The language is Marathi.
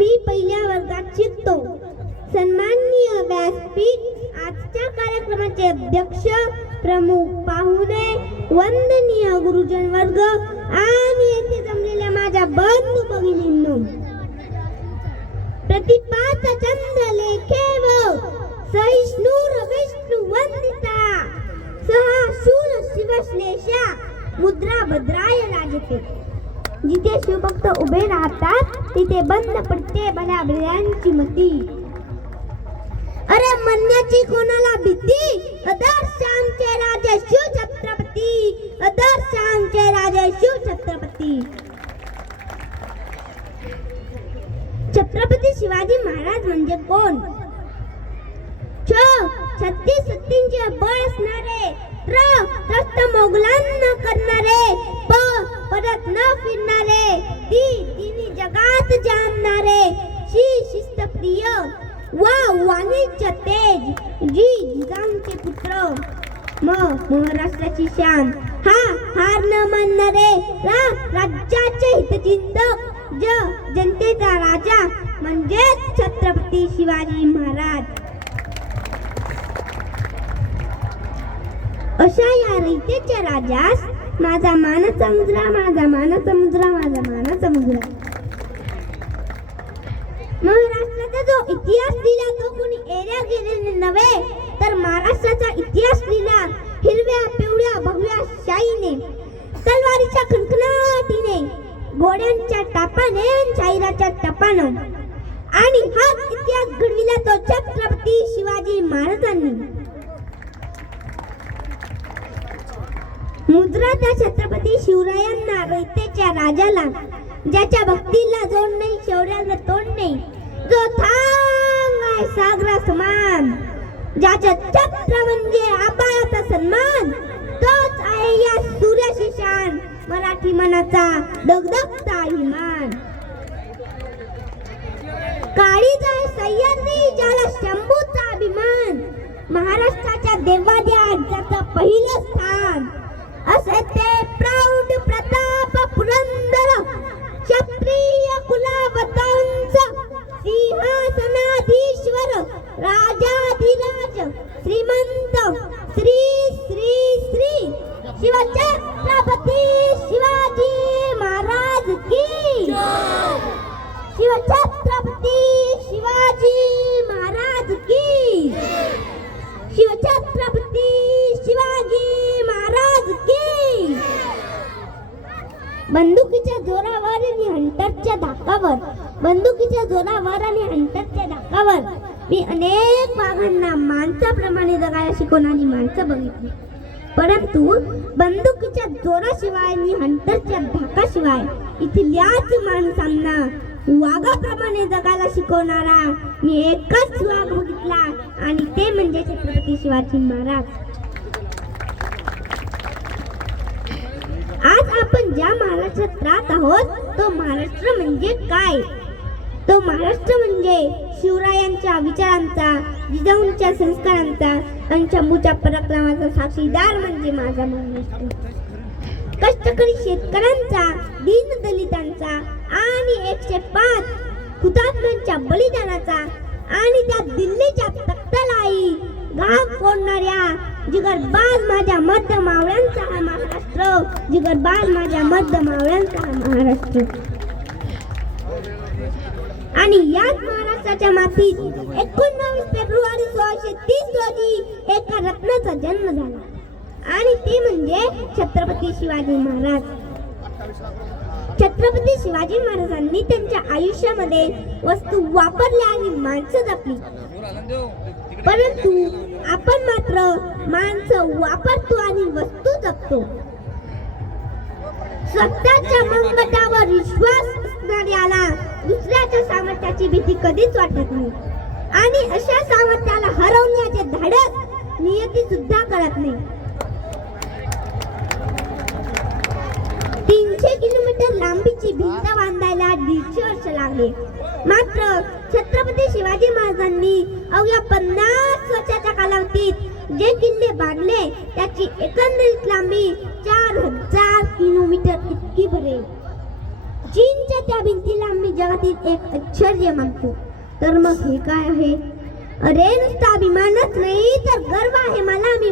मी पहिल्या वर्गात शिकतो. सन्माननीय व्यासपीठ, आजच्या कार्यक्रमाचे अध्यक्ष, प्रमुख पाहुणे, वंदनीय गुरुजन वर्ग आणि येथे जमलेल्या माझ्या बंधू भगिनींनो, प्रतिपाचा चंद्र लेखेव सहिष्णु विष्णु वंदिता सहा शूर शिवश्लेषा मुद्रा भद्राय राजते. जिथे शिवभक्त उभे राहतात तिथे बंद पडते बलाबल्यांची मती. अरे म्हणण्याची कोणाला भीती, आदर्श आमचे राजे शिव छत्रपती, आदर्श आमचे राजे शिव छत्रपती. छत्रपती शिवाजी महाराज म्हणजे कोण? छत्तीस सत्तींचे बळ असणारे, त्रस्त मोगलांना करणारे, परत न फिरणारे, तिन्ही जगात जाणणारे, शिस्त प्रिय वाणिज्य तेज, जिजाऊंचे पुत्र, महाराष्ट्राची शान, हार न मानणारे, राज्याचे हितचिंतक, जनतेचा राजा म्हणजेच छत्रपती शिवाजी महाराज. अशा या रयतेच्या राजास माझा मानाचा मुजरा, माझा मानाचा मुजरा, माझा मानाचा मुजरा. महाराष्ट्राचा जो इतिहास लिहिला तो कोणी एऱ्या गेलेले नव्हे, तर महाराष्ट्राचा इतिहास लिहिला हिरव्या पिवळ्या भगव्या शाईने, तलवारीच्या खणखणाटीने, घोड्यांच्या टापाने, शाहिराच्या टपानं. आणि हा इतिहास घडविला तो छत्रपती शिवाजी महाराजांनी. मुद्रा त्या छत्रपती शिवरायांना, रयतेच्या राजाला, ज्याच्या भक्तीला जोड नाही, शौर्याला तोड नाही, जो थांग आहे सागरा समान, ज्याचा छत्र म्हणजे आबाळाचा सन्मान, तोच आहे या सूर्याची शान, मराठी मनाचा दगदगता अभिमान. काळीज आहे सह्याद्री, ज्याला शंभूचा अभिमान, महाराष्ट्राच्या देवाद्यात ज्याचं पहिलं स्थान, असे ते प्रौढ प्रताप पुरंदर क्षत्रिय कुलावतांच सिंहासनाधीश्वर राजाधिराज श्रीमंत श्री श्री श्री शिवछत्रपती शिवाजी महाराज की जय. शिवछत्रपती शिवाजी महाराज की जय. शिवछत्रपती शिवाजी महाराज की. बंदुकीच्या जोरावर आणि हंटरच्या धाकावर, बंदुकीच्या जोरावर आणि हंटरच्या धाकावर मी अनेक वाघांना माणसाप्रमाणे जगायला शिकवणारी माणसं बघितली, परंतु बंदुकीच्या जोराशिवाय आणि हंटरच्या धाकाशिवाय इथल्याच माणसांना वाघाप्रमाणे जगायला शिकवणारा मी एकच वाघ बघितला, आणि ते म्हणजे छत्रपती शिवाजी महाराज. आज आपण ज्या महाराष्ट्रात राहत आहोत तो महाराष्ट्र म्हणजे काय? तो महाराष्ट्र म्हणजे शिवरायांच्या विचारांचा, जिजाऊंच्या संस्कारांचा आणि शंभूच्या पराक्रमाचा साक्षीदार म्हणजे माझा महाराष्ट्र. कष्टकरी शेतकऱ्यांचा, दीनदलितांचा आणि 105 हुतात्म्यांच्या बलिदानाचा आणि त्या दिल्लीच्या तख्तालाई घाम फोडणाऱ्या जिगरबाज माझ्या मध्य मावळ्यांचा हा महाराष्ट्र, जिगरबाज माझ्या मध्य मावळ्यांचा हा महाराष्ट्र. आणि याच महाराष्ट्राच्या मातीत 19 फेब्रुवारी 1630 रोजी एका रत्नाचा जन्म झाला, आणि ते म्हणजे छत्रपती शिवाजी महाराज. छत्रपती शिवाजी महाराजांनी त्यांच्या आयुष्यामध्ये वस्तू वापरल्या आणि माणसं जपली, परंतु आपण मात्र माणसं वापरतो आणि वस्तू जपतो. स्वतःच्या मनगटावर विश्वास असणाऱ्याला दुसऱ्याच्या सामर्थ्याची भीती कधीच वाटत नाही, आणि अशा सामर्थ्याला हरवण्याचे धाडस नियती सुद्धा करत नाही. 300 किलोमीटर लांबीची भिंत बांधायला 150 वर्ष लागले, मात्र छत्रपती शिवाजी महाराजांनी अवघ्या 50 वर्षाच्या कालावधीत जे किल्ले बांधले त्याची एकंदरीत लांबी 4000 किलोमीटर इतकी भरेल. चीन मुंबईच्या त्या भिंतीला मी जगातील एक आश्चर्य मानतो. तर मग हे काय आहे? अरे नुसता अभिमानच नाही तर गर्व आहे मला. मी